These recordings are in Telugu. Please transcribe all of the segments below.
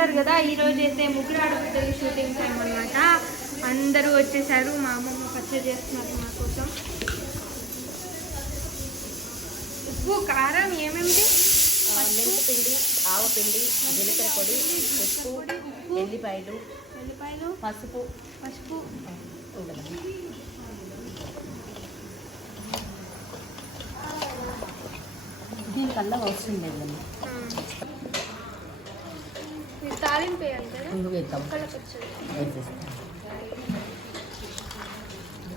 చూస్తారు కదా ఈ రోజు అయితే ముగ్గురు ఆడపిల్లలు షూటింగ్ టైం అన్నమాట. అందరూ వచ్చేసారు మా అమ్మమ్మ పచ్చడి చేస్తున్నారు మా కోసం. ఉప్పు కారం ఏమేమిటి? మెంతిపిండి ఆవపిండి జీలకర్ర పొడి ఉప్పు ఎల్లిపాయలు ఉల్లిపాయలు పసుపు. పసుపు. దీనికల్లా అవసరం లేదండి. ఆ. ఇది తాలింపు వేయాలి కదా వేద్దాం.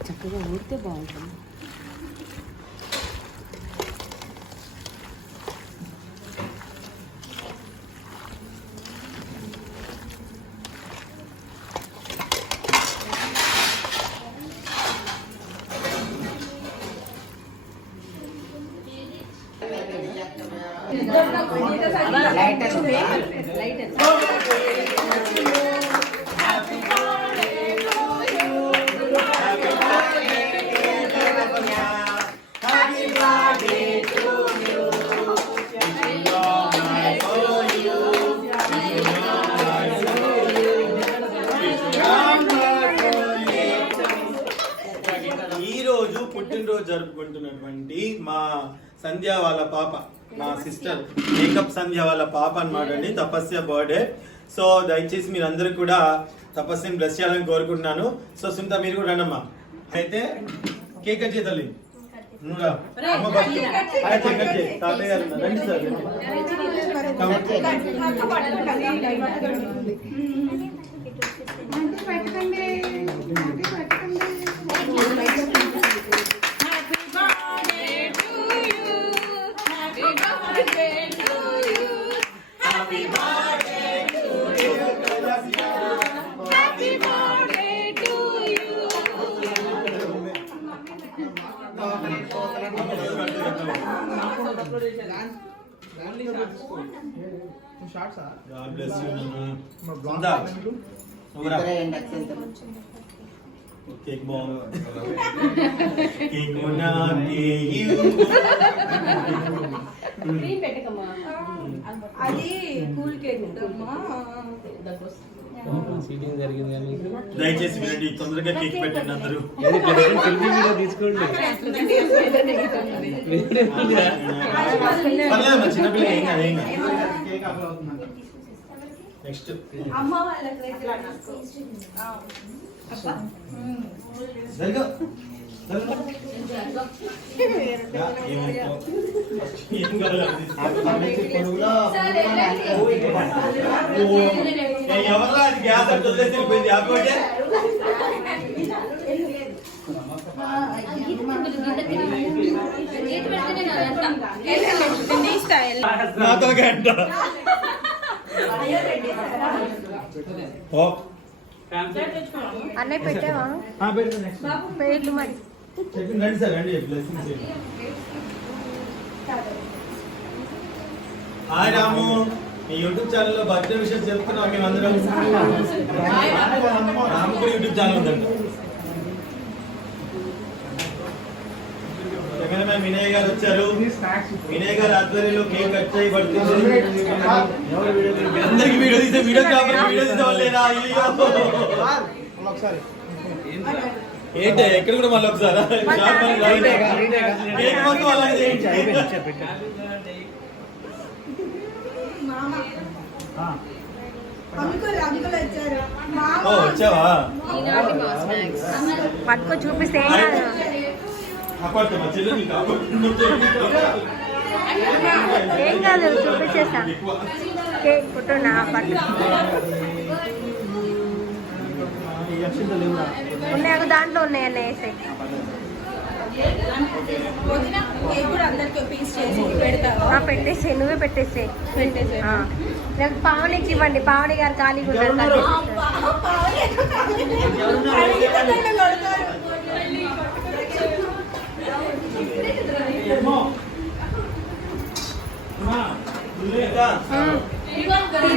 చక్కగా ఊరితే బాగుంటుంది. ఈ రోజు పుట్టినరోజు జరుపుకుంటున్నటువంటి మా సంధ్యా వాళ్ళ పాప. మా సిస్టర్ మేకప్ సంధ్య వాళ్ళ పాప అన్నమాట అండి. తపస్య బర్త్డే సో దయచేసి మీరందరూ కూడా తపస్యని బ్లెస్ చేయాలని కోరుకుంటున్నాను. సో సుంత మీరు కూడా రండమ్మా. అయితే కేక్ కట్ చేయి తల్లి. నువ్వు రా. నాన్న. సుంద, నువ్వు రా. కేక్ బాగుంది. కేక్ నాకేయు. అది కూల్ కేక్ ఉందమ్మా. సీటింగ్ జరిగింది కానీ మీకు? దయచేసి వినండి తొందరగా కేక్ పెట్టండి అందరూ. తీసుకోండి. చిన్నపిల్ల ఏం కాదు ఏం కాదు. నెక్స్ట్ అమ్మ వాళ్ళకి కావాలో అది గ్యాస్ అట్టు వదిలేసి వెళ్ళిపోయింది ఆకోటే నాతో గంట. అన్నయ్య పెట్టావా. పేర్లు మరి. చెప్పండి సార్ రండి బ్లెస్సింగ్స్ చేయండి. హాయ్ రాము మీ యూట్యూబ్ ఛానల్లో బర్త్డే విషయం చెప్తున్నాం మేమందరం. రాము. కూడా యూట్యూబ్ ఛానల్ ఉందండి కెమెరామ్యాన్ వినయ్ గారు వచ్చారు. వినయ్ గారు ఆధ్వర్యంలో కేక్ కట్ చేయబడుతుంది అందరికి వీడియో తీసే వీడియో కాబట్టి వీడియో తీసే వాళ్ళేనా అయ్యో ఏంటి ఎక్కడ కూడా మళ్ళీ ఒకసారి. కేక్ మొత్తం అలాగే చేయండి. అంకుల్ అంకుల్ వచ్చారు ఓ వచ్చావా? పట్టుకో చూపిస్తే ఏం కాదు. అప్పటి మా చెల్లెలు నీకు అప్పటి ఏం కాదు చూపించేసా. కేక్ ఫోటో నా పట్టు ఉన్నాయి దాంట్లో ఉన్నాయి అన్న కూడా పెడతావా పెట్టేసే నువ్వే పెట్టేసే. పెట్టేసే. నాకు పావనికి ఇవ్వండి పావని గారు ఖాళీగా ఉంటారు టీ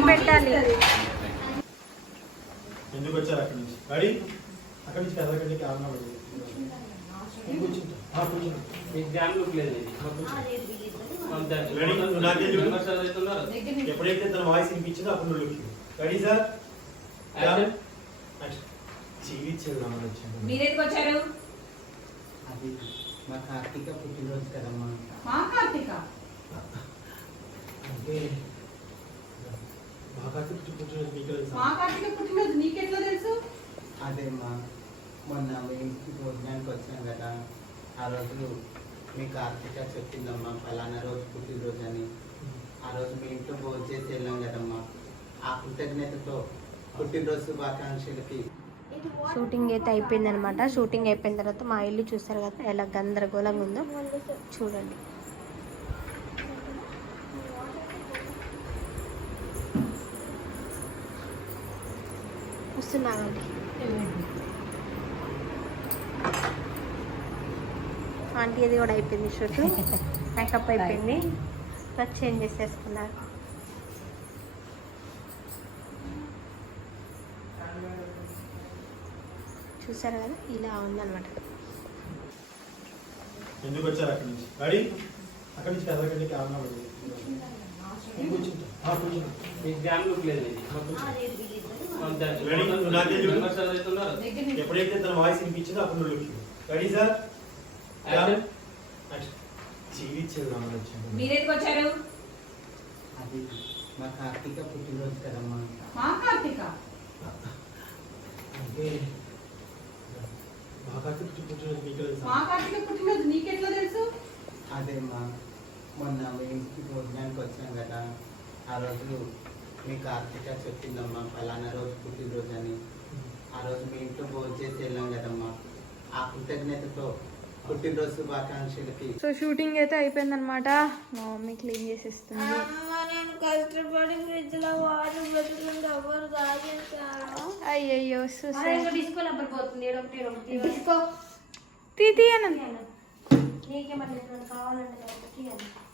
పెట్టాలి ఎందుకు వచ్చారు అక్కడి నుంచి? రెడీ? అక్కడి నుంచి కదలకండి కారణం లుక్. ఎప్పుడైతే తన వాయిస్ వినిపించిందో అప్పుడు look. Ready sir? వచ్చాను మీరెందుకు వచ్చారు? అది మా కార్తీక పుట్టినరోజు కదమ్మా మా కార్తీక అంటే బాగా పుట్టినరోజు మీకు తెలుసా? మా కార్తీక పుట్టినరోజు నీకెట్లా తెలుసు? అదే మా మొన్న మీ ఇంటికి భోజనానికి వచ్చాం కదా ఆ రోజు మీ కార్తీక చెప్పిందమ్మా ఫలానా రోజు పుట్టినరోజు అని. ఆ రోజు మీ ఇంట్లో భోజనం చేసి వెళ్ళాం కదమ్మా. ఆ కృతజ్ఞతతో పుట్టినరోజు శుభాకాంక్షలకి షూటింగ్ అయితే అయిపోయింది అనమాట షూటింగ్ అయిపోయిన తర్వాత మా ఇల్లు చూస్తారు కదా ఎలా గందరగోళంగా ఉందో చూడండి. వస్తున్నామండి ఆంటీ అది కూడా అయిపోయింది షూట్. మేకప్ అయిపోయింది. డ్రెస్ చేంజ్ చేసేసుకున్నారు. చూసారు కదా ఇలా ఉందన్నమాట. ఎందుకు వచ్చారు అక్కడి నుంచి? రెడీ అక్కడి నుంచి కదలకండి కారణం? ఎప్పుడైతే తన వాయిస్ వినిపించిందో అప్పుడు రెడీ సార్? మీరెందుకు వచ్చారు? అది మా కార్తీక పుట్టినరోజు కదమ్మా. మా కార్తీక? అంటే బాగా పుట్టినరోజు మీకు తెలుసా? మా కార్తీక పుట్టినరోజు నీకెట్లా తెలుసు? అదే మా మొన్న మీ ఇంటికి భోజనానికి వచ్చాం కదా ఆ రోజు మీ కార్తీక చెప్పిందమ్మా ఫలానా రోజు పుట్టినరోజు అని. ఆ రోజు మీ ఇంట్లో భోజనం చేసి వెళ్ళాం కదమ్మా. ఆ కృతజ్ఞతతో పుట్టినరోజు శుభాకాంక్షలకి. సో షూటింగ్ అయితే అయిపోయిందనమాట మా మమ్మీ క్లీన్ చేసేస్తుంది. నేను కష్టపడి ఫ్రిడ్జ్లో వాటర్ ఎవరు తాగేస్తారు తీతి అని నీకేమన్నా కావాలంటే